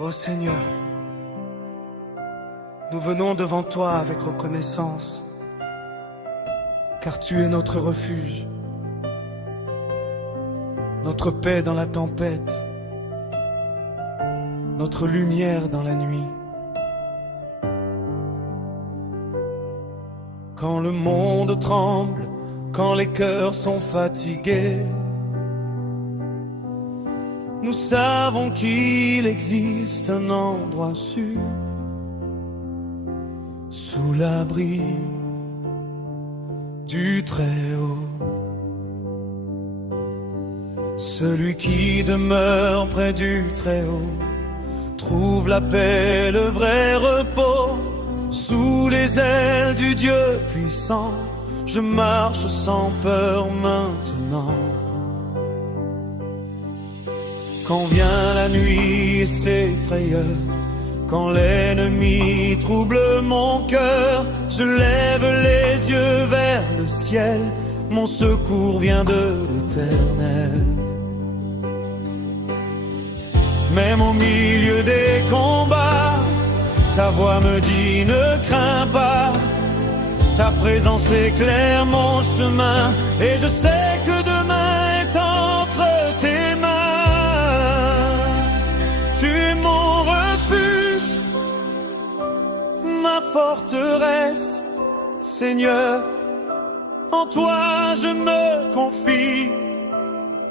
Ô Seigneur, nous venons devant toi avec reconnaissance, car tu es notre refuge, notre paix dans la tempête, notre lumière dans la nuit. Quand le monde tremble, quand les cœurs sont fatigués, nous savons qu'il existe un endroit sûr, sous l'abri du Très-Haut. Celui qui demeure près du Très-Haut trouve la paix, le vrai repos. Sous les ailes du Dieu puissant, je marche sans peur maintenant. Quand vient la nuit et ses frayeurs, quand l'ennemi trouble mon cœur, je lève les yeux vers le ciel, mon secours vient de l'Éternel. Même au milieu des combats, ta voix me dit ne crains pas, ta présence éclaire mon chemin, et je sais que demain est entre tes mains. Tu es mon refuge, ma forteresse, Seigneur, en toi je me confie,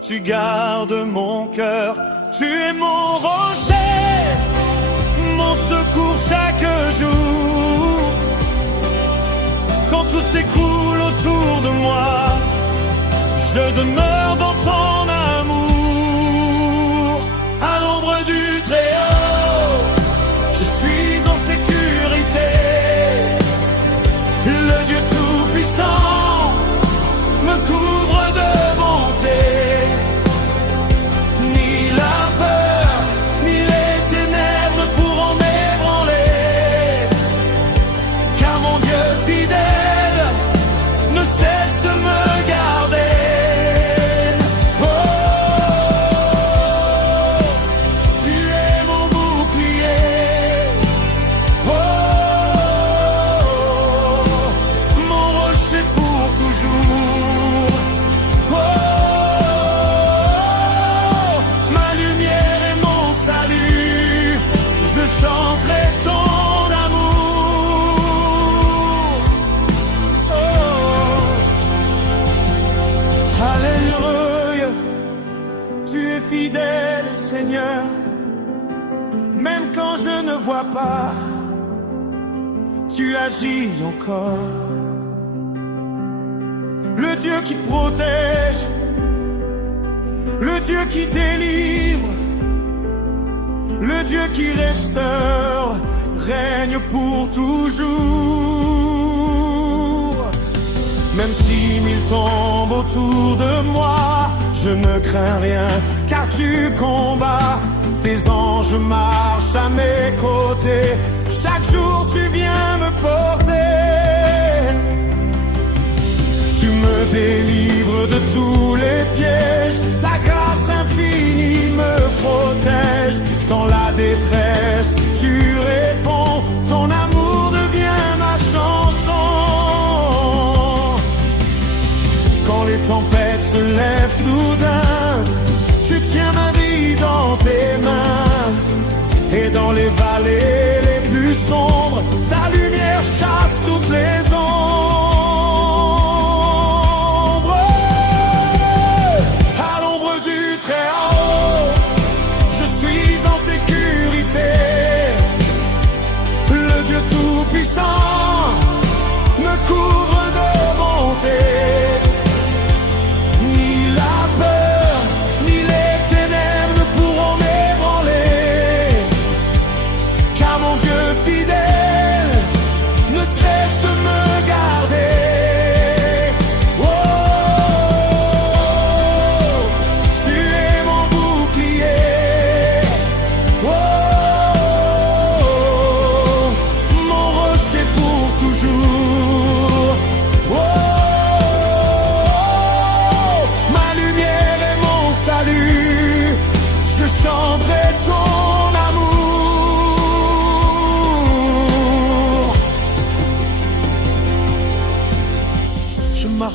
tu gardes mon cœur, tu es mon rocher, mon secours chaque jour. Quand tout s'écroule autour de moi, je demeure dans ton amour. À l'ombre du Très-Haut, je suis en sécurité. Le Dieu Tout-Puissant me couvre de bonté. Ni la peur, ni les ténèbres ne pourront m'ébranler, car mon Dieu fidèle ne cesse de me garder. Oh, tu es mon bouclier. Oh, mon rocher pour toujours. Oh, ma lumière et mon salut, je chanterai ton amour. Oh, alléluia, tu es fidèle, Seigneur, même quand je ne vois pas, tu agis encore. Le Dieu qui protège, le Dieu qui délivre, le Dieu qui restaure, règne pour toujours. Même si mille tombent autour de moi, je ne crains rien, car tu combats. Tes anges marchent à mes côtés, chaque jour tu viens me porter. Tu me délivres de tous les pièges, ta grâce infinie me protège. Dans la détresse, tu réponds, ton amour devient ma chanson. Quand les tempêtes se lèvent soudain, tu tiens ma vie dans tes mains. Et dans les vallées les plus sombres, ta lumière chasse toutes les ombres. À l'ombre du Très-Haut, je suis en sécurité.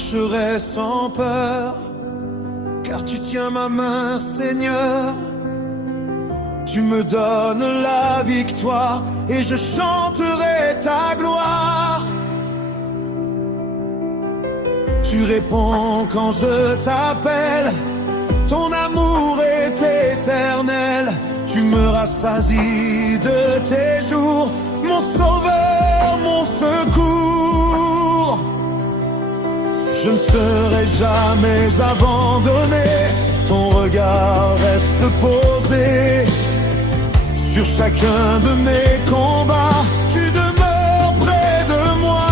marcherai sans peur, car tu tiens ma main, Seigneur. Tu me donnes la victoire et je chanterai ta gloire. Tu réponds quand je t'appelle, ton amour est éternel. Tu me rassasies de tes jours, mon sauveur, mon secours. Je ne serai jamais abandonné, ton regard reste posé sur chacun de mes combats. Tu demeures près de moi.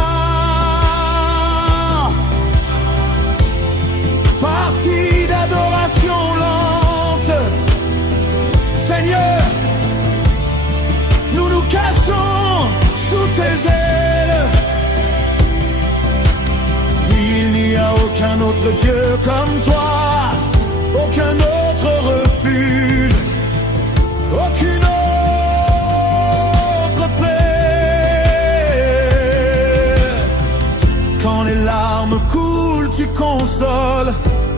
Partie d'adoration lente, Seigneur, nous nous cachons sous tes ailes. Il n'y a aucun autre Dieu comme toi, aucun autre refuge, aucune autre paix. Quand les larmes coulent, tu consoles.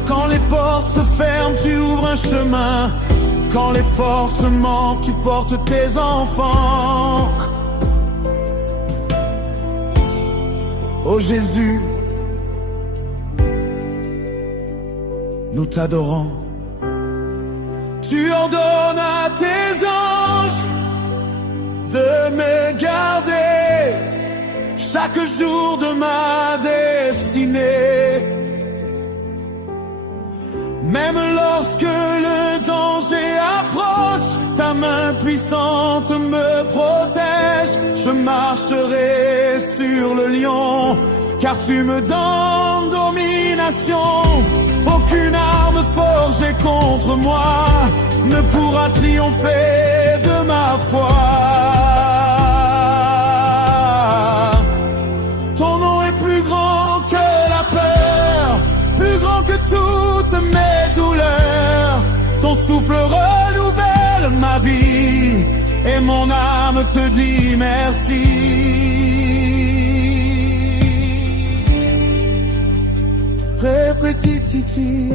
Quand les portes se ferment, tu ouvres un chemin. Quand les forces manquent, tu portes tes enfants. Oh Jésus, nous t'adorons. Tu ordonnes à tes anges de me garder chaque jour de ma destinée. Même lorsque le danger approche, ta main puissante me protège. Je marcherai sur le lion, car tu me donnes domination. Aucune arme forgée contre moi ne pourra triompher de ma foi. Ton nom est plus grand que la peur, plus grand que toutes mes douleurs. Ton souffle renouvelle ma vie et mon âme te dit merci. Répétititi.